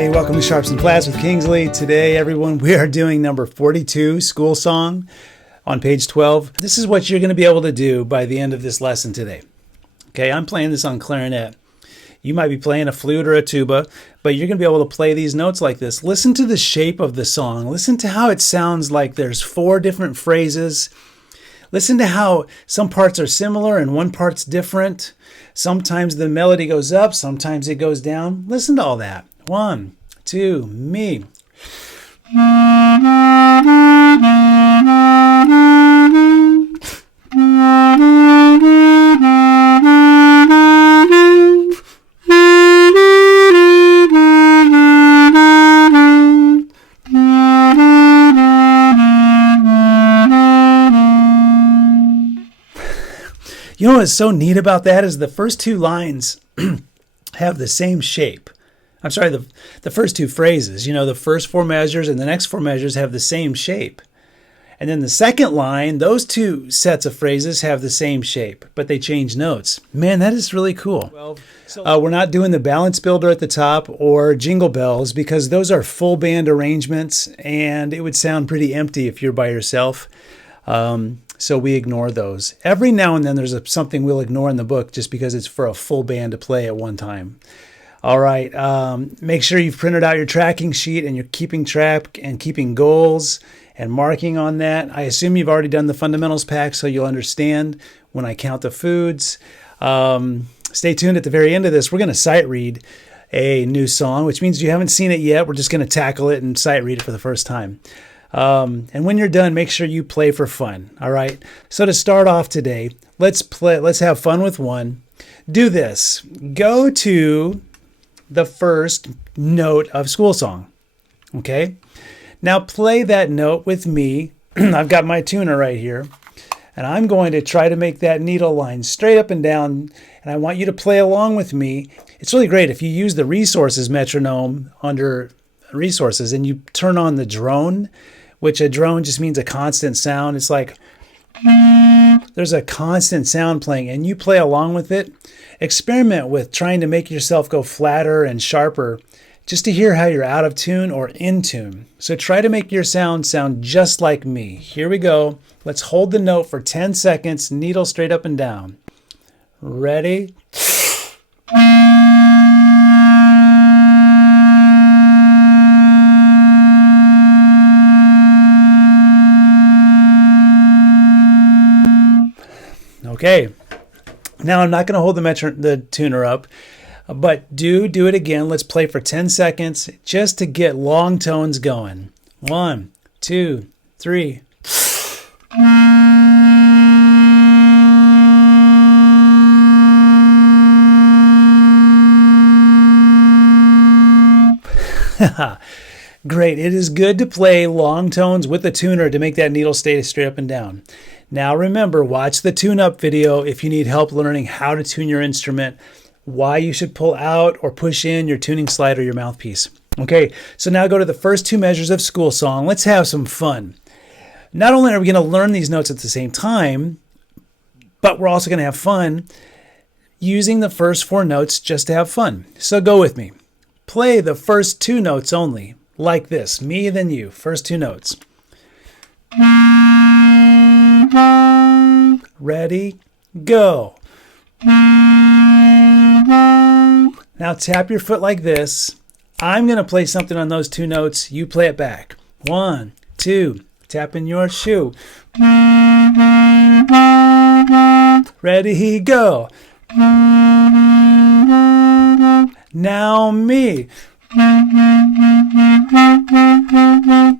Hey, welcome to Sharps and Flats with Kingsley. Today, everyone, we are doing number 42, School Song, on page 12. This is what you're going to be able to do by the end of this lesson today. Okay, I'm playing this on clarinet. You might be playing a flute or a tuba, but you're going to be able to play these notes like this. Listen to the shape of the song. Listen to how it sounds like there's 4 different phrases. Listen to how some parts are similar and one part's different. Sometimes the melody goes up, sometimes it goes down. Listen to all that. 1, 2, me. You know what's so neat about that is the first 2 lines have the same shape. I'm sorry, the first 2 phrases, you know, the first 4 measures and the next 4 measures have the same shape. And then the second line, those 2 sets of phrases have the same shape, but they change notes. Man, that is really cool. We're not doing the balance builder at the top or jingle bells because those are full band arrangements and it would sound pretty empty if you're by yourself. So we ignore those. Every now and then there's something we'll ignore in the book just because it's for a full band to play at one time. All right, make sure you've printed out your tracking sheet and you're keeping track and keeping goals and marking on that. I assume you've already done the fundamentals pack so you'll understand when I count the foods. Stay tuned at the very end of this. We're going to sight read a new song, which means you haven't seen it yet. We're just going to tackle it and sight read it for the first time. And when you're done, make sure you play for fun. All right. So to start off today, let's have fun with one. Do this. Go to the first note of School Song. Okay. Now play that note with me. I've got my tuner right here, and I'm going to try to make that needle line straight up and down. And I want you to play along with me. It's really great if you use the resources metronome under resources and you turn on the drone, which a drone just means a constant sound. It's like there's a constant sound playing and you play along with it. Experiment with trying to make yourself go flatter and sharper just to hear how you're out of tune or in tune. So try to make your sound just like me. Here we go. Let's hold the note for 10 seconds, needle straight up and down. Ready? Okay, now I'm not going to hold the tuner up, but do it again. Let's play for 10 seconds just to get long tones going. 1, 2, 3. Great. It is good to play long tones with the tuner to make that needle stay straight up and down. Now remember, watch the tune-up video if you need help learning how to tune your instrument, why you should pull out or push in your tuning slide or your mouthpiece. Okay, so now go to the first 2 measures of School Song. Let's have some fun. Not only are we going to learn these notes at the same time, but we're also going to have fun using the first 4 notes just to have fun. So go with me. Play the first 2 notes only, like this. Me, then you. First 2 notes. Ready, go. Now tap your foot like this. I'm going to play something on those 2 notes. You play it back. 1, 2, tap in your shoe. Ready, go. Now me.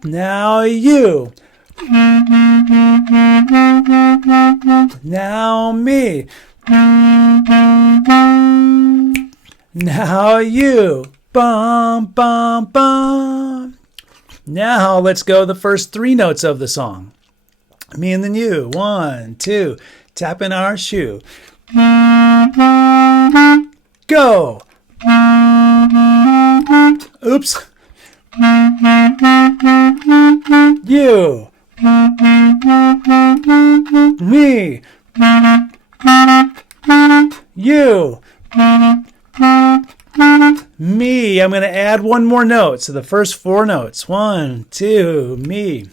Now you. Now me. Now you. Bum, bum, bum. Now let's go the first 3 notes of the song. Me and then you. 1, 2. Tap in our shoe. Go. Oops. You. Me. You. Me. I'm going to add one more note. So the first 4 notes. 1, 2, me.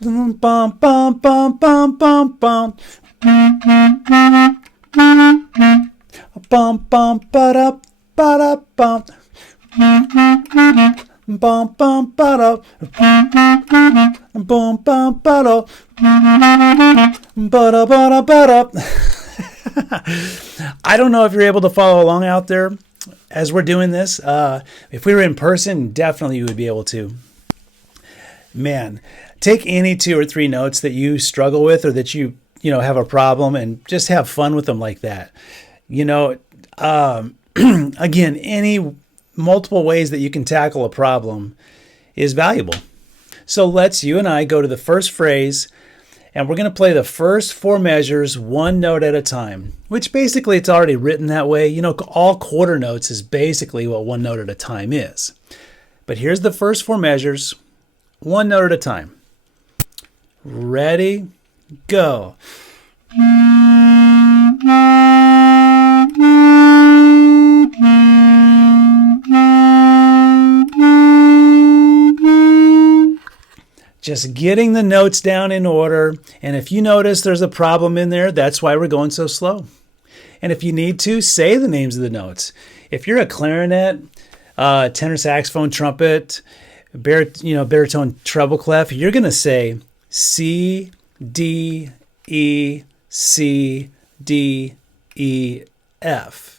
Bum, bum, bum, bum, bum, bum. Bum, bum, ba-da, ba-da, bum. Bum, bum, ba-da. Bum, bum, ba-da. Ba-da, ba-da, ba-da. I don't know if you're able to follow along out there as we're doing this. If we were in person, definitely you would be able to. Man, take any 2 or 3 notes that you struggle with or that you have a problem and just have fun with them like that. Again, any multiple ways that you can tackle a problem is valuable. So you and I go to the first phrase, and we're going to play the first 4 measures 1 note at a time, which basically it's already written that way. All quarter notes is basically what 1 note at a time is. But here's the first 4 measures, 1 note at a time. Ready, go. Just getting the notes down in order. And if you notice there's a problem in there, that's why we're going so slow. And if you need to, say the names of the notes. If you're a clarinet, tenor saxophone, trumpet, baritone treble clef, you're going to say C, D, E, C, D, E, F.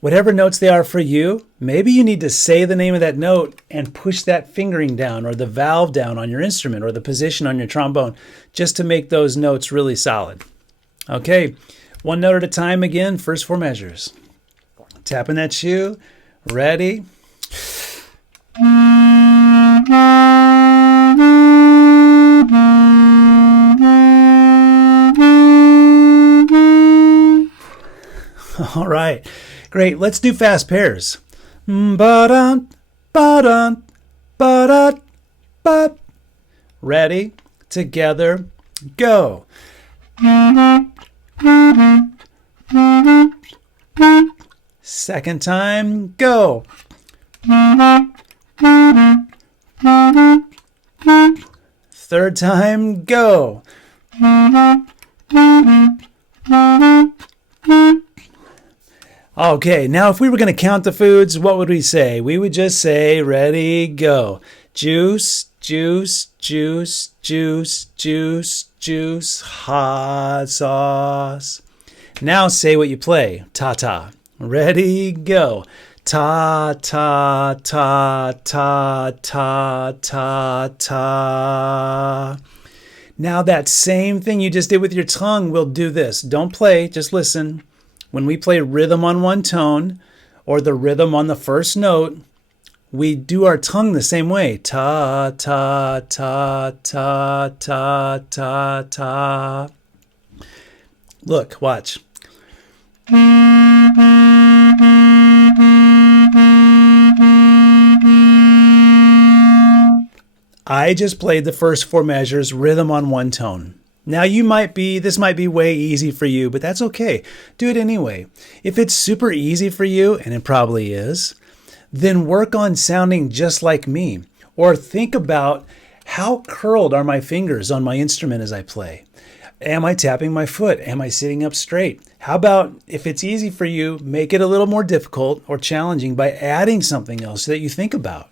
Whatever notes they are for you, maybe you need to say the name of that note and push that fingering down or the valve down on your instrument or the position on your trombone just to make those notes really solid. Okay, 1 note at a time again, first 4 measures. Tapping that shoe, ready. All right. Great. Let's do fast pairs. Ba-dun, ba-dun, ba-dun, ba. Ready? Together. Go. Second time. Go. Third time. Go. Okay, now if we were going to count the foods, what would we say? We would just say, ready, go. Juice, juice, juice, juice, juice, juice, hot sauce. Now say what you play. Ta-ta. Ready, go. Ta-ta, ta-ta, ta-ta, ta. Now that same thing you just did with your tongue, we'll do this. Don't play, just listen. When we play rhythm on one tone or the rhythm on the first note, we do our tongue the same way. Ta, ta, ta, ta, ta, ta, ta. Look, watch. I just played the first 4 measures, rhythm on one tone. Now this might be way easy for you, but that's okay. Do it anyway. If it's super easy for you, and it probably is, then work on sounding just like me. Or think about how curled are my fingers on my instrument as I play. Am I tapping my foot? Am I sitting up straight? How about, if it's easy for you, make it a little more difficult or challenging by adding something else that you think about.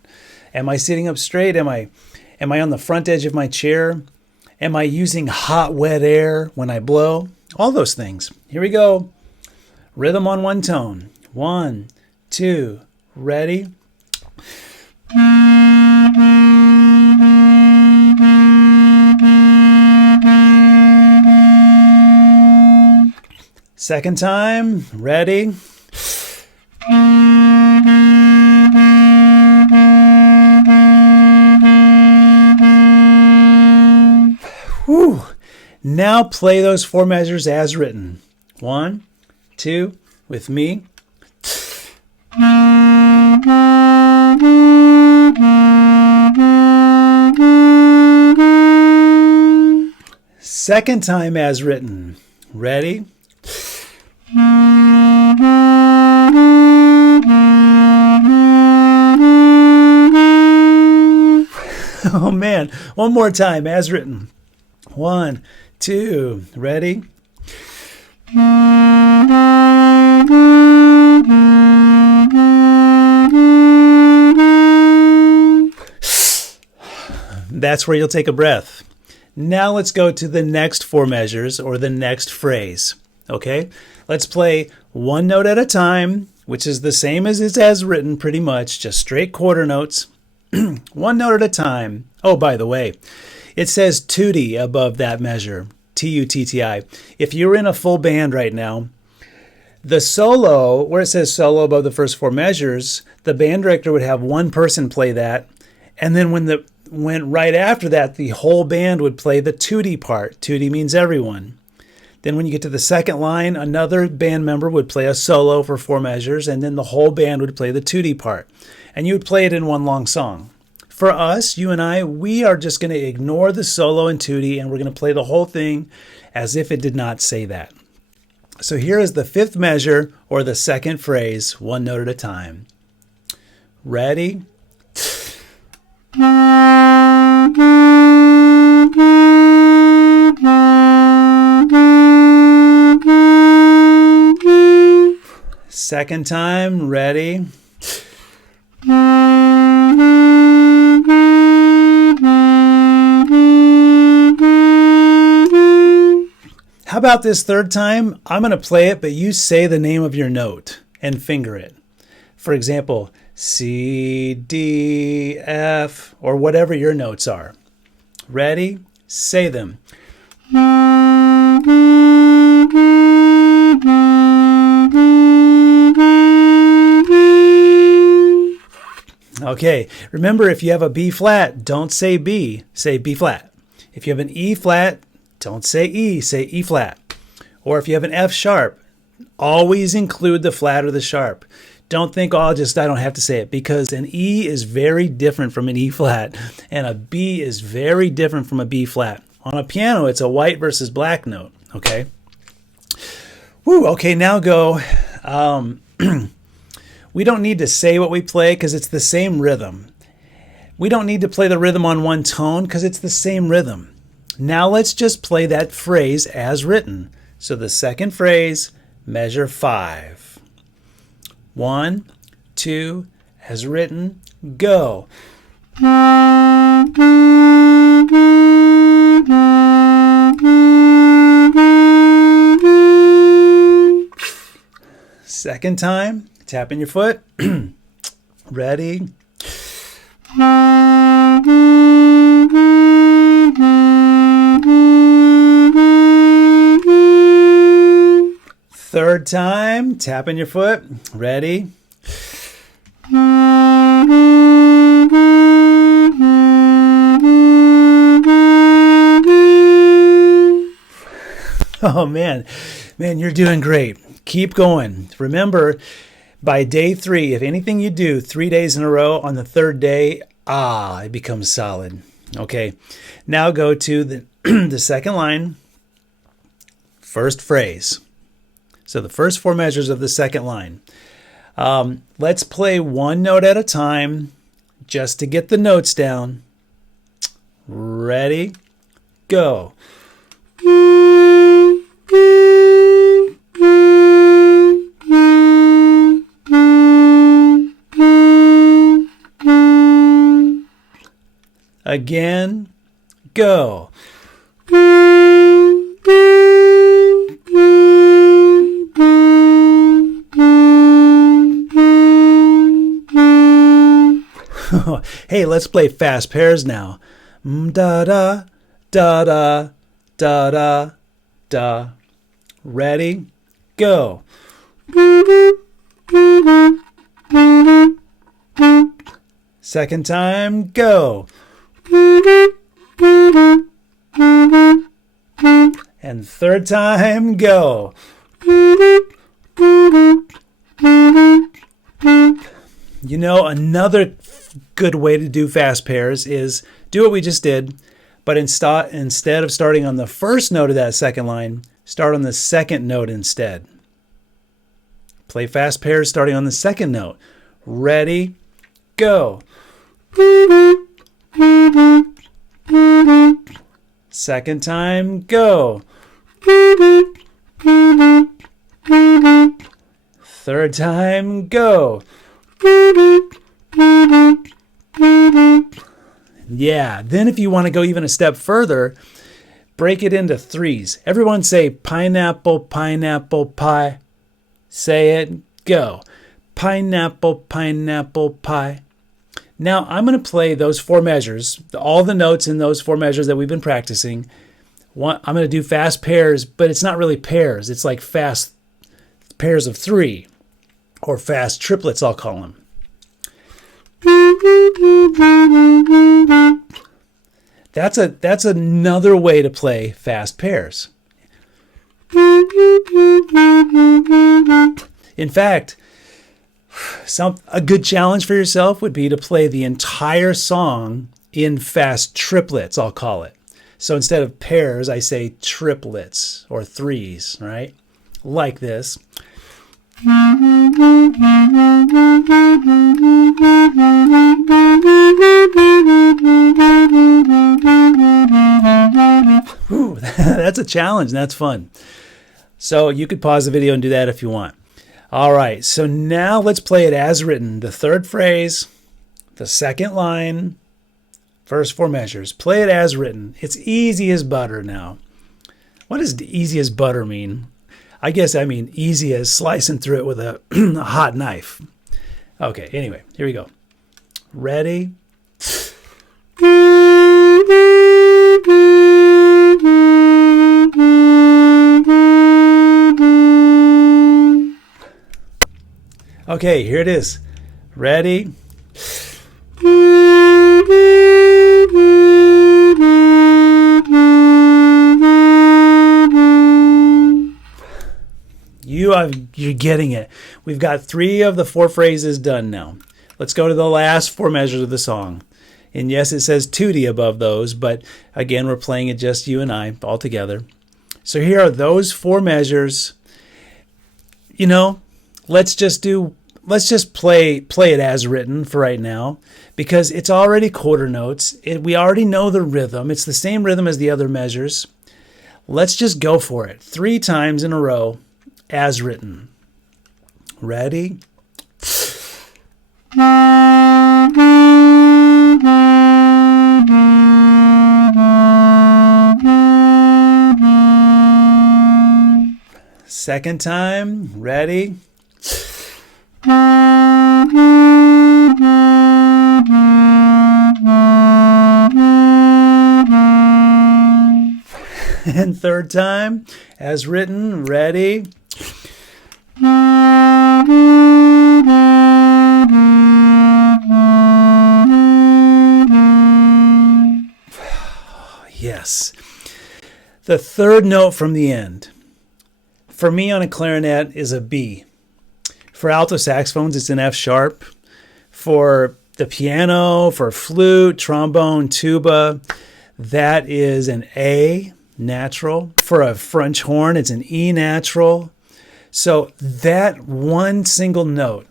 Am I sitting up straight? Am I on the front edge of my chair? Am I using hot, wet air when I blow? All those things. Here we go. Rhythm on one tone. 1, 2, ready? Second time, ready? Whew. Now play those 4 measures as written. 1, 2, with me. Second time as written. Ready? Oh man, one more time as written. 1, 2, ready? That's where you'll take a breath. Now let's go to the next 4 measures or the next phrase. Okay? Let's play one note at a time, which is the same as it's as written pretty much, just straight quarter notes. One note at a time. Oh, by the way, it says tutti above that measure, T-U-T-T-I. If you're in a full band right now, the solo, where it says solo above the first 4 measures, the band director would have one person play that, and then when right after that, the whole band would play the tutti part. Tutti means everyone. Then when you get to the second line, another band member would play a solo for 4 measures, and then the whole band would play the tutti part. And you would play it in one long song. For us, you and I, we are just going to ignore the solo and tutti, and we're going to play the whole thing as if it did not say that. So here is the 5th measure, or the second phrase, one note at a time. Ready? Second time, ready? How about this third time? I'm going to play it, but you say the name of your note and finger it. For example, C, D, F, or whatever your notes are. Ready? Say them. Okay, remember if you have a B flat, don't say B, say B flat. If you have an E flat, don't say E, say E flat. Or if you have an F sharp, always include the flat or the sharp. Don't think, I don't have to say it, because an E is very different from an E flat, and a B is very different from a B flat. On a piano, it's a white versus black note, okay? Woo, okay, now go. We don't need to say what we play because it's the same rhythm. We don't need to play the rhythm on one tone because it's the same rhythm. Now let's just play that phrase as written. So the second phrase, measure 5. 1, 2, as written, go. Second time, tapping your foot. Ready? Third time, tapping your foot. Ready? Oh man, you're doing great. Keep going. Remember, by day 3, if anything you do 3 days in a row, on the third day, it becomes solid. Okay, now go to the, the second line, first phrase. So the first 4 measures of the second line. Let's play one note at a time just to get the notes down. Ready? Go. Again, go. Hey, let's play fast pairs now. Da da da da da da da. Ready? Go. Second time, go. And third time, go. You know, another good way to do fast pairs is do what we just did, but instead of starting on the first note of that second line, start on the second note instead. Play fast pairs starting on the second note. Ready, go. Second time, go. Third time, go. Yeah, then if you want to go even a step further, break it into threes. Everyone say pineapple, pineapple, pie. Say it, go. Pineapple, pineapple, pie. Now I'm going to play those four measures, all the notes in those four measures that we've been practicing. I'm going to do fast pairs, but it's not really pairs. It's like fast pairs of three, or fast triplets, I'll call them. That's another way to play fast pairs. In fact, a good challenge for yourself would be to play the entire song in fast triplets, I'll call it. So instead of pairs, I say triplets or threes, right? Like this. Ooh, that's a challenge, and that's fun. So you could pause the video and do that if you want. All right, so now let's play it as written. The third phrase, the second line, first four measures. Play it as written. It's easy as butter now. What does easy as butter mean? I guess I mean easy as slicing through it with a, a hot knife. Okay, anyway, here we go. Ready? Okay, here it is. Ready? You're getting it. We've got three of the four phrases done now. Let's go to the last four measures of the song. And yes, it says tutti above those, but again, we're playing it just you and I all together. So here are those four measures. You know, let's just play it as written for right now, because it's already quarter notes. We already know the rhythm. It's the same rhythm as the other measures. Let's just go for it 3 times in a row as written. Ready? Second time. Ready? And third time, as written. Ready? Yes. The third note from the end, for me on a clarinet, is a B. For alto saxophones, it's an F sharp. For the piano, for flute, trombone, tuba, that is an A natural. For a French horn, it's an E natural. So that one single note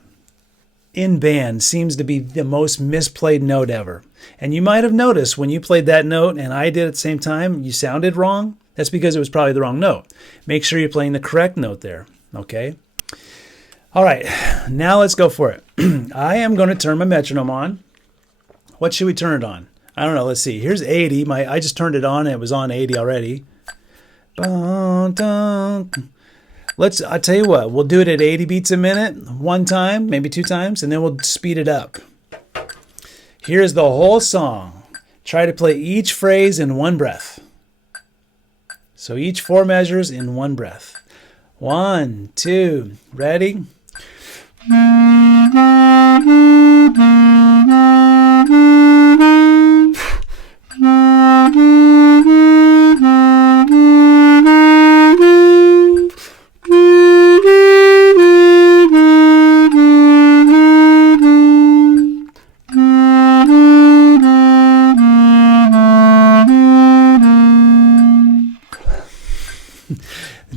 in band seems to be the most misplayed note ever. And you might have noticed when you played that note and I did at the same time, you sounded wrong. That's because it was probably the wrong note. Make sure you're playing the correct note there, okay? All right, now let's go for it. I am going to turn my metronome on. What should we turn it on? I don't know, let's see. Here's 80. I just turned it on and it was on 80 already. I'll tell you what, we'll do it at 80 beats a minute, one time, maybe 2 times, and then we'll speed it up. Here's the whole song. Try to play each phrase in one breath. So each 4 measures in one breath. 1, 2, ready?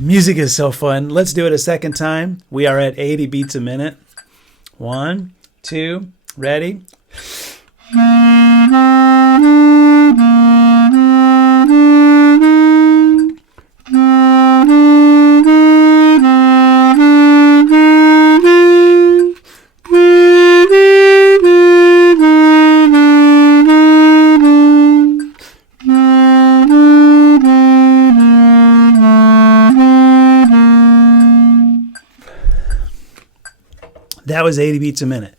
Music is so fun. Let's do it a second time. We are at 80 beats a minute. 1, 2, ready? That was 80 beats a minute.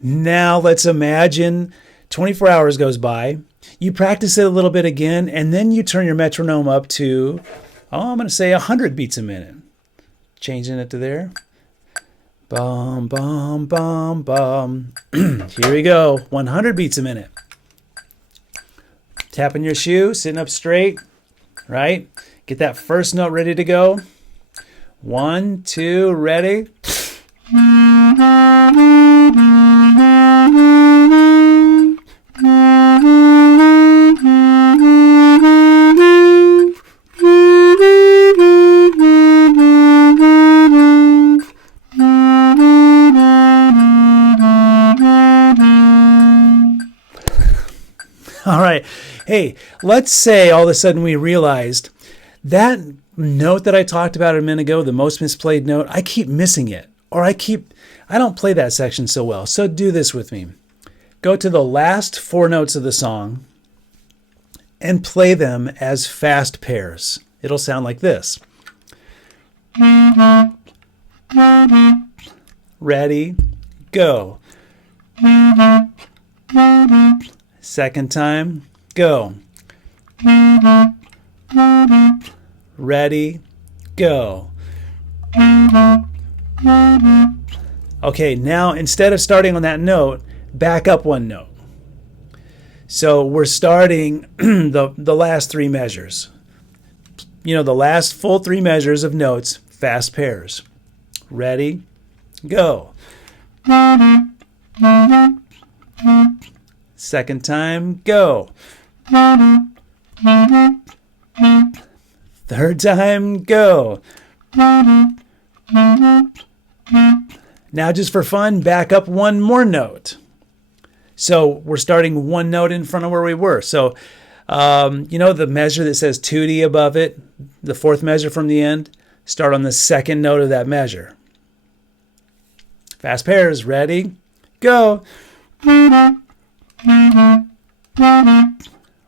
Now let's imagine 24 hours goes by. You practice it a little bit again, and then you turn your metronome up to, I'm going to say 100 beats a minute. Changing it to there. Bum, bum, bum, bum. Here we go. 100 beats a minute. Tapping your shoe, sitting up straight, right? Get that first note ready to go. 1, 2, ready. All right. Hey, let's say all of a sudden we realized that note that I talked about a minute ago, the most misplayed note, I keep missing it. Or I don't play that section so well. So do this with me. Go to the last 4 notes of the song and play them as fast pairs. It'll sound like this. Ready, go. Second time, go. Ready, go. Okay, now instead of starting on that note, back up 1 note. So we're starting the last 3 measures. You know, the last full 3 measures of notes, fast pairs. Ready, go. Second time, go. Third time, go. Now just for fun, back up 1 more note. So we're starting 1 note in front of where we were. So, you know the measure that says tutti above it, the 4th measure from the end? Start on the 2nd note of that measure. Fast pairs, ready, go.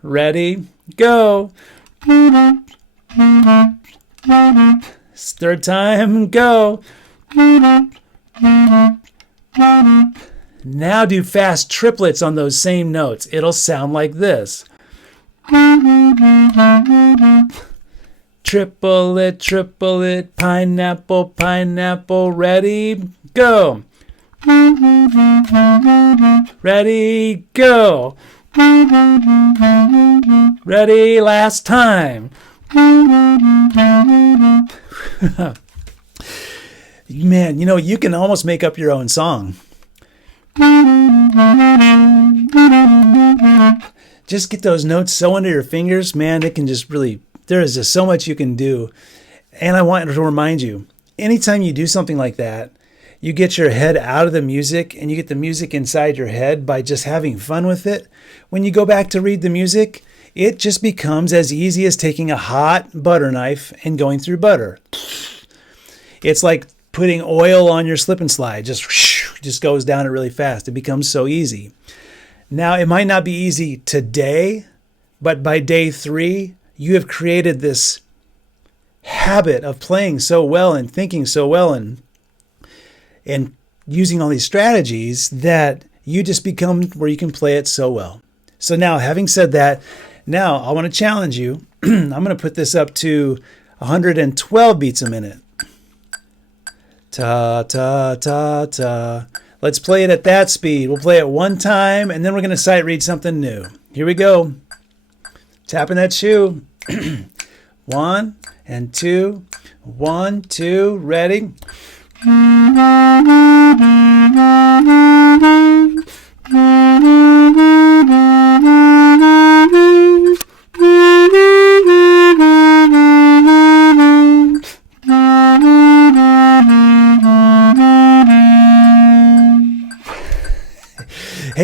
Ready, go. Third time, go. Now do fast triplets on those same notes. It'll sound like this. Triplet, triplet, pineapple, pineapple, ready, go. Ready, go. Ready, last time. Man, you know, you can almost make up your own song. Just get those notes so under your fingers, man, it can just really, there is just so much you can do. And I want to remind you, anytime you do something like that, you get your head out of the music and you get the music inside your head by just having fun with it. When you go back to read the music, it just becomes as easy as taking a hot butter knife and going through butter. It's like putting oil on your slip and slide. Just goes down it really fast. It becomes so easy. Now, it might not be easy today, but by day 3, you have created this habit of playing so well and thinking so well and using all these strategies that you just become where you can play it so well. So now, having said that, now I want to challenge you. I'm going to put this up to 112 beats a minute. Ta, ta, ta, ta. Let's play it at that speed. We'll play it 1 time, and then we're going to sight read something new. Here we go. Tapping that shoe. 1 and 2. 1, 2, ready.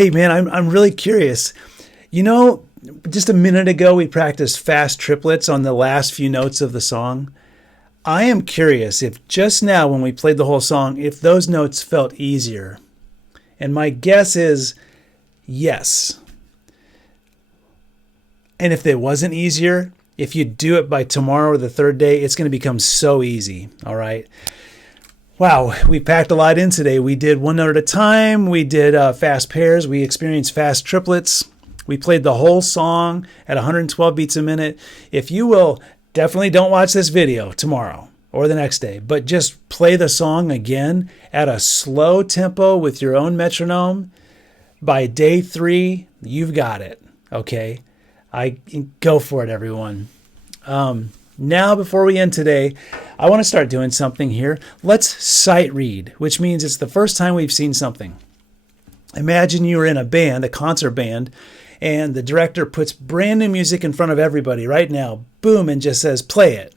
Hey, man, I'm really curious. You know, just a minute ago, we practiced fast triplets on the last few notes of the song. I am curious if just now when we played the whole song, if those notes felt easier. And my guess is yes. And if it wasn't easier, if you do it by tomorrow or the third day, it's going to become so easy. All right. Wow, we packed a lot in today. We did one note at a time. We did fast pairs. We experienced fast triplets. We played the whole song at 112 beats a minute. If you will, definitely don't watch this video tomorrow or the next day, but just play the song again at a slow tempo with your own metronome. By day 3, you've got it. Okay, go for it, everyone. Now, before we end today, I want to start doing something here. Let's sight read, which means it's the first time we've seen something. Imagine you were in a band, a concert band, and the director puts brand new music in front of everybody right now, boom, and just says, play it.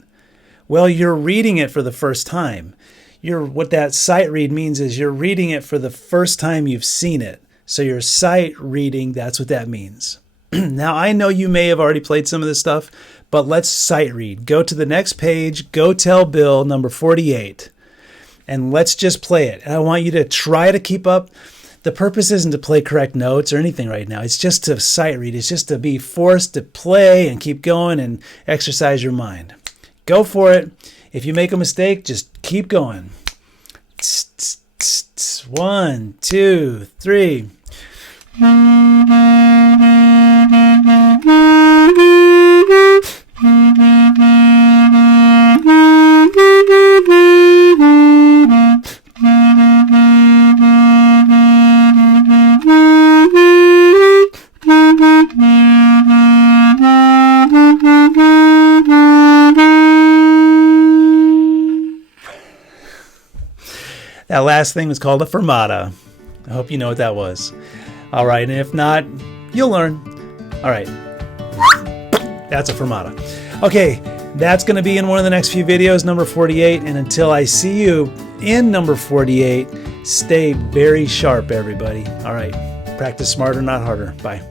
Well, you're reading it for the first time. What that sight read means is you're reading it for the first time you've seen it. So you're sight reading, that's what that means. Now, I know you may have already played some of this stuff, but let's sight read. Go to the next page, Go Tell Bill, number 48, and let's just play it. And I want you to try to keep up. The purpose isn't to play correct notes or anything right now. It's just to sight read. It's just to be forced to play and keep going and exercise your mind. Go for it. If you make a mistake, just keep going. 1, 2, 3. That last thing was called a fermata. I hope you know what that was. All right, and if not, you'll learn. All right, that's a fermata. Okay, that's going to be in one of the next few videos, number 48. And until I see you in number 48, stay very sharp, everybody. All right, practice smarter, not harder. Bye.